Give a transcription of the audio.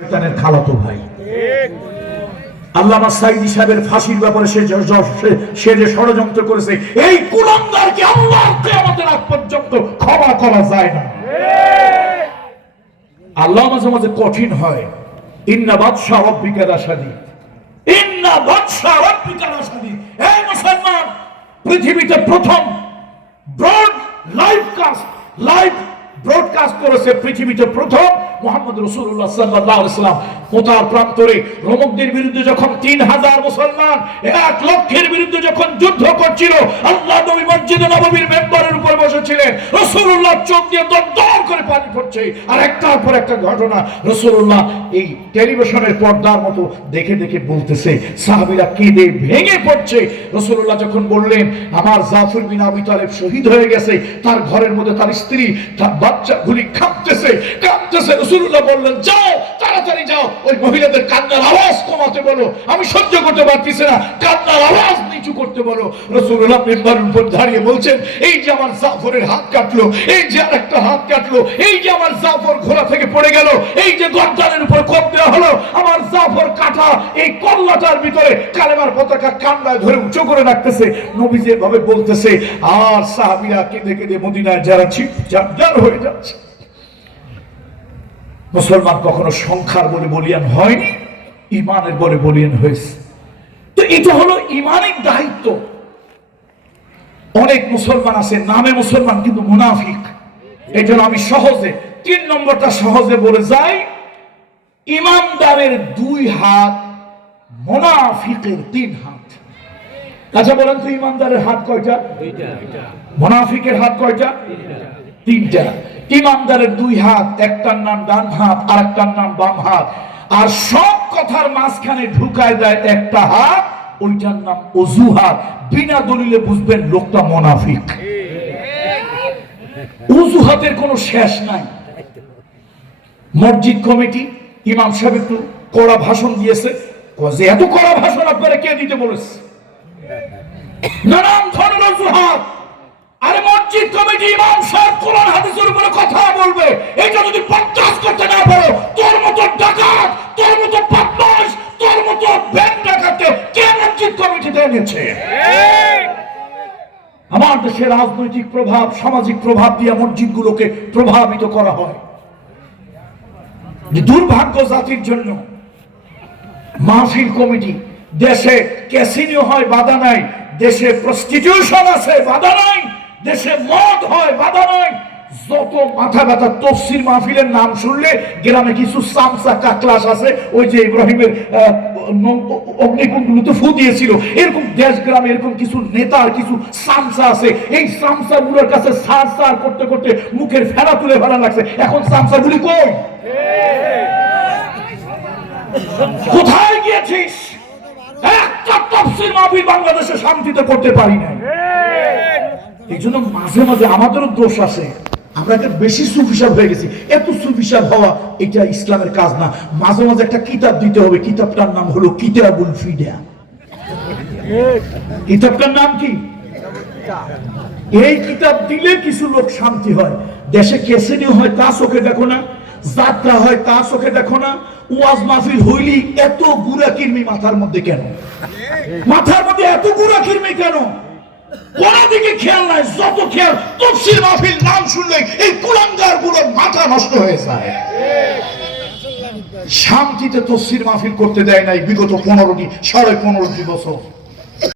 শয়তানের খালাতো ভাই। আল্লামা সাঈদী সাহেবের ফাঁসির ব্যাপারে সে যে ষড়যন্ত্র করেছে, এই কুলাঙ্গারকে আল্লাহর কিয়ামতের আগ পর্যন্ত ক্ষমা করা যায় না। আল্লাহ মাঝে মাঝে কঠিন হয়। ইন্না বাতশা রাব্বিকা লাশাদীদ, ইন্না বাতশা রাব্বিকা লাশাদীদ। এই মুসলমান, পৃথিবীতে প্রথম লাইভ ব্রডকাস্ট করেছে পৃথিবীতে প্রথম মুহাম্মদ রাসূলুল্লাহ সাল্লাল্লাহু আলাইহি ওয়াসাল্লাম। মোতার প্রান্তরে রোমকদের বিরুদ্ধে যখন 3000 মুসলমান 1 লক্ষের বিরুদ্ধে যখন যুদ্ধ করছিল, আল্লাহ নবী মসজিদে নববীর মেম্বারের উপর বসেছিলেন। রাসূলুল্লাহ চোখ দিয়ে দরদর করে পানি পড়ছে, আর একটার পর একটা ঘটনা রাসূলুল্লাহ এই টেলিভিশনের পর্দার মতো দেখে দেখে বলতেছে, সাহাবীরা কেঁদে ভেঙে পড়ছে। রাসূলুল্লাহ যখন বললেন আমার জাফর বিন আবী তালেব শহীদ হয়ে গেছে, তার ঘরের মধ্যে তার স্ত্রী তার বাচ্চাগুলি কাঁদতেছে। রাসূলুল্লাহ বললেন, যাও তাড়াতাড়ি যাও, ওই মহিলাদের কান্নার আওয়াজ কমাতে বলো, আমি সহ্য করতে পারতেছি না, কান্নার আওয়াজ নিচু করতে বলো। রাসূলুল্লাহ মিম্বারের উপর দাঁড়িয়ে বলছেন, এই যে আমার জাফরের হাত কাটলো, এই যে আরেকটা হাত কাটলো, এই যে আমার জাফর ঘোড়া থেকে পড়ে গেল, এই যে গর্দানের উপর কোপ দেওয়া হলো, আমার জাফর কাটা এই কল্লাটার ভিতরে কালেমার পতাকা কান্নায় ধরে উঁচু করে রাখতেছে। নবী যেভাবে বলতেছে, আর সাহাবীরা কেঁদে কেঁদে মদিনায় যারা ঝাঁঝার হয়ে যাচ্ছে। মুসলমান কখনো সংখ্যার বলে বলিয়ান হয়নি, ইমানের বলে বলিয়ান হয়েছে। তো এটা হলো ইমানিক দায়িত্ব। অনেক মুসলমান আছে নামে মুসলমান কিন্তু মুনাফিক। এই জন্য আমি সহজে 3 নম্বরটা সহজে বলে যাই, ইমানদারের 2 হাত, মুনাফিকের 3 হাত। আচ্ছা বলেন তো, ইমানদারের হাত কয়টা? মুনাফিকের হাত কয়টা? 3টা। ইমানদারের 2 হাত, একটার নাম ডান হাত আর একটার নাম বাম হাত, আর সব কথার মাঝখানে ঢুকায় দেয় একটা হাত, ওইটার নাম অজুহাত। বিনা দলিলে বুঝবেন লোকটা মুনাফিক। অজুহাতের কোনো শেষ নাই। মসজিদ কমিটি ইমাম সাহেব একটু কড়া ভাষণ দিয়েছে, যে এত কড়া ভাষণ আপনারা কে দিতে বলেছে? নানান ধরনের অজুহাত। আরে মসজিদ কমিটি ইমাম সাহেব কোরআন হাদিসের উপরে কথা বলবে, এটা যদি বরদাস্ত করতে না পারো, তোর মতো ডাকাত, তোর মতো বদমাশ, তোর মতো ব্যাংক ডাকাতকে কে মসজিদ কমিটিতে এনেছে? আমার দেশে রাজনৈতিক প্রভাব, সামাজিক প্রভাব দিয়ে মসজিদগুলোকে প্রভাবিত করা হয়। দুর্ভাগ্য জাতির জন্য। মাহফিল কমিটি, দেশে ক্যাসিনো হয় বাধা নাই, দেশে প্রস্টিটিউশন আছে বাধা নাই, দেশে মদ হয় বাধা নাই। যত মাথা ব্যথা তফসির মাহফিলের নাম শুনলে গ্রামে কিছু সামসা কাকলাস আছে, ওই যে ইব্রাহিমের অগ্নিকুণ্ডগুলোতে ফু দিয়েছিল, এরকম দেশ গ্রামে এরকম কিছু নেতার কিছু সামসা আছে। এই সামসা গুলোর কাছে সার সার করতে করতে মুখের ফেরা তুলে ফেলা লাগছে। এখন সামসা গুলি কই? কোথায় গিয়েছিস? একটা তাফসীর মাহফিল বাংলাদেশে শান্তিতে করতে পারি না। এই জন্য মাঝে মাঝে আমাদেরও দোষ আছে, আমরা বেশি সুফিসাব হয়ে গেছি। এত সুফিসাব হওয়া এটা ইসলামের কাজ না। মাঝে মাঝে একটা কিতাব দিতে হবে, কিতাবটার নাম হলো কিতাবুল ফিদা। কিতাবটার নাম কি? এই কিতাব দিলে কিছু লোক শান্তি হয়। দেশে ক্যাসিনো হয় তা চোখে দেখো না, যাত্রা হয় তা চোখে দেখো না, ওয়াজ মাহফিল হইলি এত গুড়া কিরমি মাথার মধ্যে কেন? মাথার মধ্যে এত গুড়া কিরমি কেন? কোন দিকে খেয়াল নাই, যত খেয়াল তাফসীর মাহফিল নাম শুনলে এই কুলাঙ্গার গুলোর মাথা নষ্ট হয়ে যায়। শান্তিতে তাফসীর মাহফিল করতে দেয় নাই বিগত 15টি 15.5 বছর।